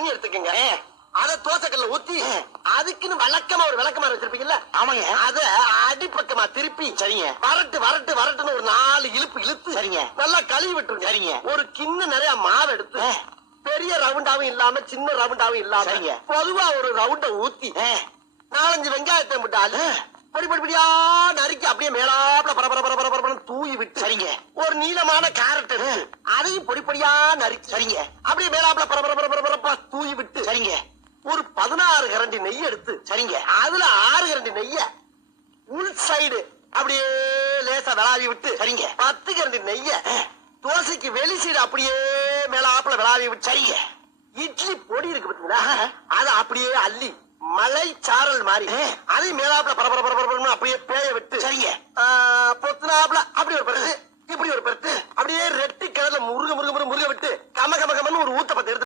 தண்ணி எடுத்துக்கங்க. அத தோசைக்கல்ல ஊத்தி அதுக்குன்னு வழக்கமா ஒரு விளக்கமா வச்சிருப்பீங்கல்ல, ஆமாங்க. அத அடிப்பக்கமா திருப்பி சரிங்க. வரட்டுன்னு ஒரு 4 இழுப்பு இழுத்து சரிங்க. நல்லா கழுவி விட்டுருங்க. சரிங்க. ஒரு கிண்ணம் நிறைய மாவு எடுத்து பெரிய ரவுண்டாவும் இல்லாம சின்ன ரவுண்டாவும் இல்லாம சரிங்க. பொதுவா ஒரு ரவுண்ட ஊத்தி 4-5 வெங்காயத்தை விட்டாலும் பொடியா நறுக்கி அப்படியே மேலாப்ல பரபர தூவி விட்டு சரிங்க. ஒரு நீளமான கேரட் எடுத்து அதையும் பொடியா நறுக்கி சரிங்க. அப்படியே மேலாப்ல பரபர தூவி விட்டு சரிங்க. ஒரு 16 கரண்டி நெய் எடுத்து சரிங்க. அதுல 6 கரண்டி நெய்ய உள் சைடு அப்படியே லேசா விளாவி விட்டு சரிங்க. 10 கரண்டி நெய்ய தோசைக்கு வெளி சைடு அப்படியே மேலாப்ல விளாவி விட்டு சரிங்க. இட்லி பொடி இருக்கு பாத்தீங்களா, அத அப்படியே அள்ளி மலை சாரல் மாதிரி அதை மேலாப்ல பரபர அப்படியே பேய விட்டு சரிங்க. பொத்துனாப்ல அப்படி ஒரு பருத்து இப்படி ஒரு பருத்து அப்படியே ரெட்டி கிழல முருக விட்டு கம ஒரு ஊத்த பத்து எடுத்து